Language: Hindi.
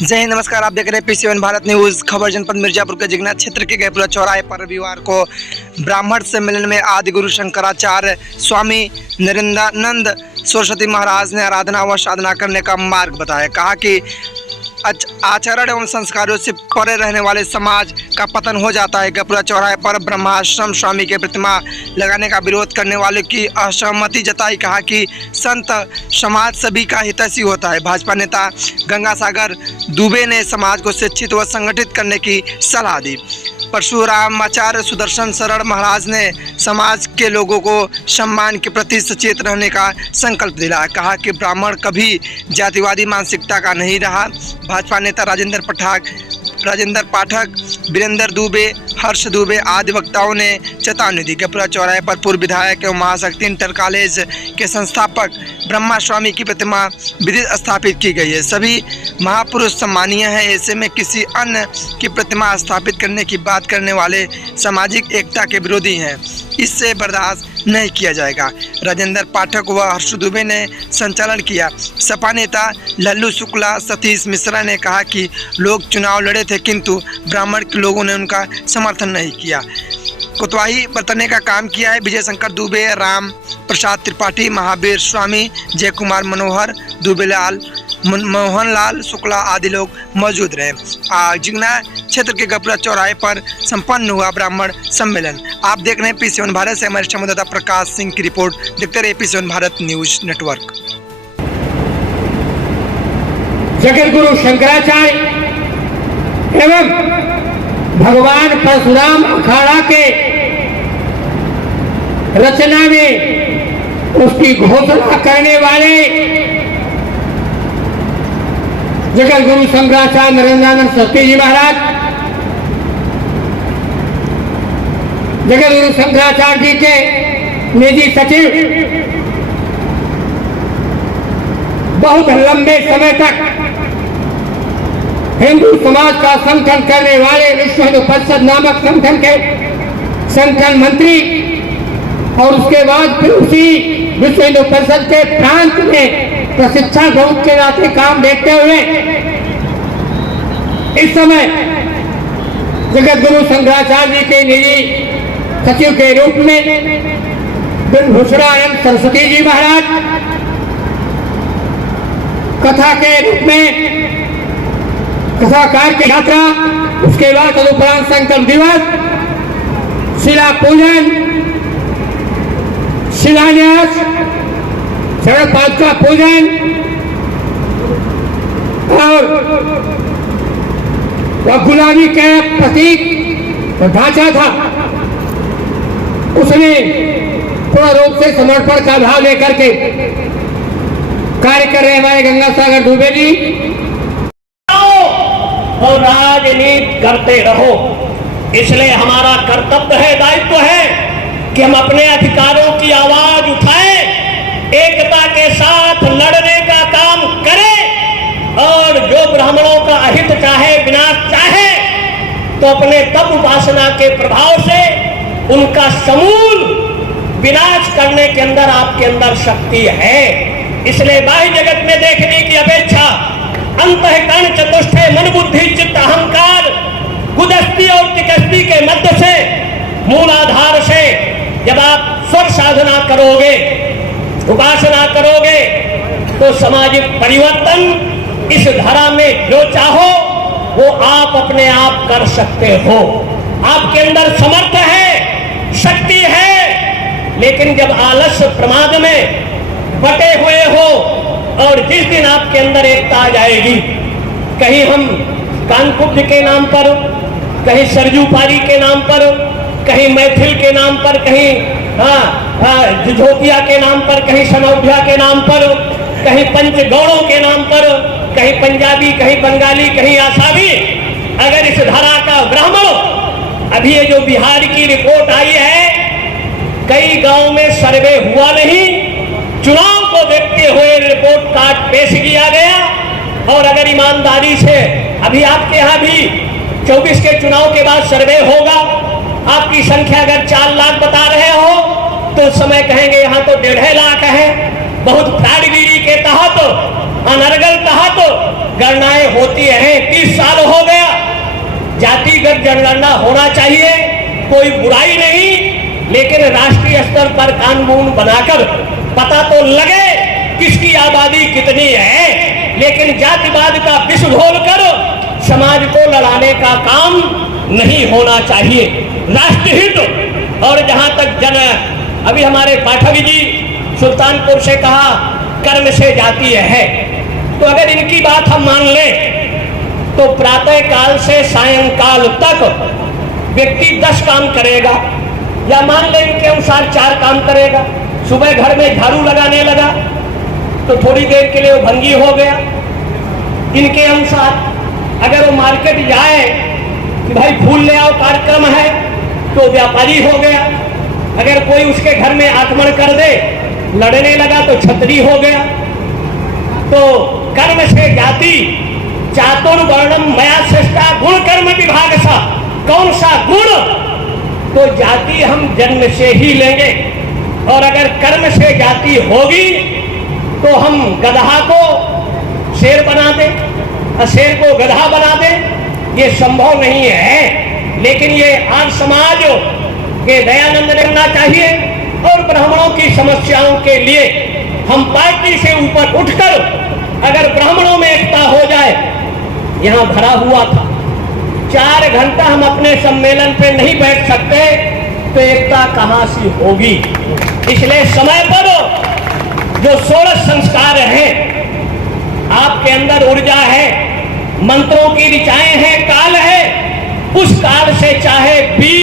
जय हिंद, नमस्कार। आप देख रहे हैं पी7 भारत न्यूज़। खबर जनपद मिर्जापुर के जिगना क्षेत्र के गैपुरा चौराहे पर रविवार को ब्राह्मण सम्मेलन में आदि गुरु शंकराचार्य स्वामी नरेंद्रानंद सरस्वती महाराज ने आराधना व साधना करने का मार्ग बताया। कहा कि आचरण एवं संस्कारों से परे रहने वाले समाज का पतन हो जाता है। गैपुरा चौराहे पर ब्रह्माश्रम स्वामी के प्रतिमा लगाने का विरोध करने वालों की असहमति जताई। कहा कि संत समाज सभी का हितैषी होता है। भाजपा नेता गंगासागर दुबे ने समाज को शिक्षित व संगठित करने की सलाह दी। परशुरामाचार्य सुदर्शन शरण महाराज ने समाज के लोगों को सम्मान के प्रति सचेत रहने का संकल्प दिलाया। कहा कि ब्राह्मण कभी जातिवादी मानसिकता का नहीं रहा। भाजपा नेता राजेंद्र पाठक, वीरेंद्र दुबे, हर्ष दुबे आदि वक्ताओं ने चेतावनी दी। गैपुरा चौराहे पर पूर्व विधायक एवं महाशक्ति इंटर कॉलेज के संस्थापक ब्रह्मा स्वामी की प्रतिमा विधित स्थापित की गई है। सभी महापुरुष सम्मानीय हैं। ऐसे में किसी अन्य की प्रतिमा स्थापित करने की बात करने वाले सामाजिक एकता के विरोधी हैं। इससे बर्दाश्त नहीं किया जाएगा। राजेंद्र पाठक व हर्ष दुबे ने संचालन किया। सपा नेता लल्लू शुक्ला, सतीश मिश्रा ने कहा कि लोग चुनाव लड़े थे किंतु ब्राह्मण के लोगों ने उनका समर्थन नहीं किया, कोतवाही बरतने का काम किया है। विजय शंकर दुबे, राम प्रसाद त्रिपाठी, महावीर स्वामी, जय कुमार मनोहर, दुबेलाल, मोहनलाल शुक्ला आदि लोग मौजूद रहे। जिगना क्षेत्र के गैपुरा चौराहे पर संपन्न हुआ ब्राह्मण सम्मेलन। आप देख रहे हैं पी7 भारत से हमारे संवाददाता प्रकाश सिंह की रिपोर्ट। देखते रहिए पी7 भारत न्यूज नेटवर्क। जगत गुरु शंकराचार्य एवं भगवान परशुराम अखाड़ा के रचना में उसकी घोषणा करने वाले जगत गुरु शंकराचार्य नरेंद्रानंद सरस्वती जी महाराज, जगत गुरु शंकराचार्य जी के निजी सचिव बहुत लंबे समय तक हिंदू समाज का संगठन करने वाले विश्व हिंदू परिषद नामक संगठन के संगठन मंत्री और उसके बाद फिर उसी विश्व हिंदू परिषद के प्रांत में प्रशिक्षण प्रमुख के नाते काम देखते हुए इस समय जगत गुरु शंकराचार्य जी के निजी सचिव के रूप में ब्रह्मभूषणानंद सरस्वती जी महाराज, कथा के रूप में कथाकार की यात्रा, उसके बाद तदुपरांत संकल्प दिवस, शिला पूजन, शिलान्यास, शरण पादुका पूजन और वह गुलामी के प्रतीक ढांचा था, उसने पूर्ण रूप से समर्पण का भाव लेकर के कार्य कर रहे हमारे गंगासागर दुबे जी। और राजनीति करते रहो, इसलिए हमारा कर्तव्य है, दायित्व है कि हम अपने अधिकारों की आवाज उठाएं, एकता के साथ लड़ने का काम करें और जो ब्राह्मणों का अहित चाहे, विनाश चाहे, तो अपने तप उपासना के प्रभाव से उनका समूल विनाश करने के अंदर आपके अंदर शक्ति है। इसलिए बाह्य जगत में देखने की अपेक्षा अंतःकरण चतुष्टय मन बुद्धि चित्त अहंकार गुदस्ती और तिकस्ती के मध्य से मूल आधार से जब आप स्वर साधना करोगे, उपासना करोगे, तो सामाजिक परिवर्तन इस धरा में जो चाहो वो आप अपने आप कर सकते हो। आपके अंदर समर्थ है, शक्ति है, लेकिन जब आलस्य प्रमाद में बटे हुए हो और जिस दिन आपके अंदर एकता आ जाएगी, कहीं हम कानकुब्ज के नाम पर, कहीं सरजू पारी के नाम पर, कहीं मैथिल के नाम पर, कहीं झोतिया के नाम पर, कहीं सनौध्या के नाम पर, कहीं पंचगौड़ों के नाम पर, कहीं पंजाबी, कहीं बंगाली, कहीं आसामी, अगर इस धारा का ब्राह्मण, अभी ये जो बिहार की रिपोर्ट आई है, कई गांव में सर्वे हुआ नहीं, चुनाव को देखते हुए रिपोर्ट कार्ड पेश किया गया। और अगर ईमानदारी से अभी आपके यहाँ भी 24 के चुनाव के बाद सर्वे होगा, आपकी संख्या अगर 4 लाख बता रहे हो तो उस समय कहेंगे यहाँ तो 1.5 लाख है। बहुत फ्रॉडगिरी के तहत, अनर्गल तहत गणनाएं होती हैं, 30 साल हो गया। जातिगत जनगणना होना चाहिए, कोई बुराई नहीं, लेकिन राष्ट्रीय स्तर पर कानून बनाकर पता तो लगे किसकी आबादी कितनी है, लेकिन जातिवाद का विष घोलकर समाज को लड़ाने का काम नहीं होना चाहिए। राष्ट्रहित और जहां तक अभी हमारे पाठक जी सुल्तानपुर से कहा कर्म से जाती है, तो अगर इनकी बात हम मान लें तो प्रातः काल से सायंकाल तक व्यक्ति 10 काम करेगा, या मान लें इनके अनुसार 4 काम करेगा। सुबह घर में झाड़ू लगाने लगा तो थोड़ी देर के लिए वो भंगी हो गया। इनके अनुसार अगर वो मार्केट जाए कि भाई फूल ले आओ कार्यक्रम है, तो व्यापारी हो गया। अगर कोई उसके घर में आक्रमण कर दे, लड़ने लगा, तो छतरी हो गया। तो कर्म से जाति चातुर्वर्णम मया सृष्टा गुण कर्म विभाग सा, कौन सा गुण? तो जाति हम जन्म से ही लेंगे, और अगर कर्म से जाति होगी तो हम गधा को शेर बना दें और शेर को गधा बना दें, ये संभव नहीं है। लेकिन ये आज समाज के दयानंद ने करना चाहिए, और ब्राह्मणों की समस्याओं के लिए हम पार्टी से ऊपर उठकर अगर ब्राह्मणों में एकता हो जाए, यहाँ भरा हुआ था 4 घंटा हम अपने सम्मेलन पे नहीं बैठ सकते, तो एकता कहां से होगी? इसलिए समय पर जो 16 संस्कार हैं, आपके अंदर ऊर्जा है, मंत्रों की ऋचाएं हैं, काल है, उस काल से चाहे 20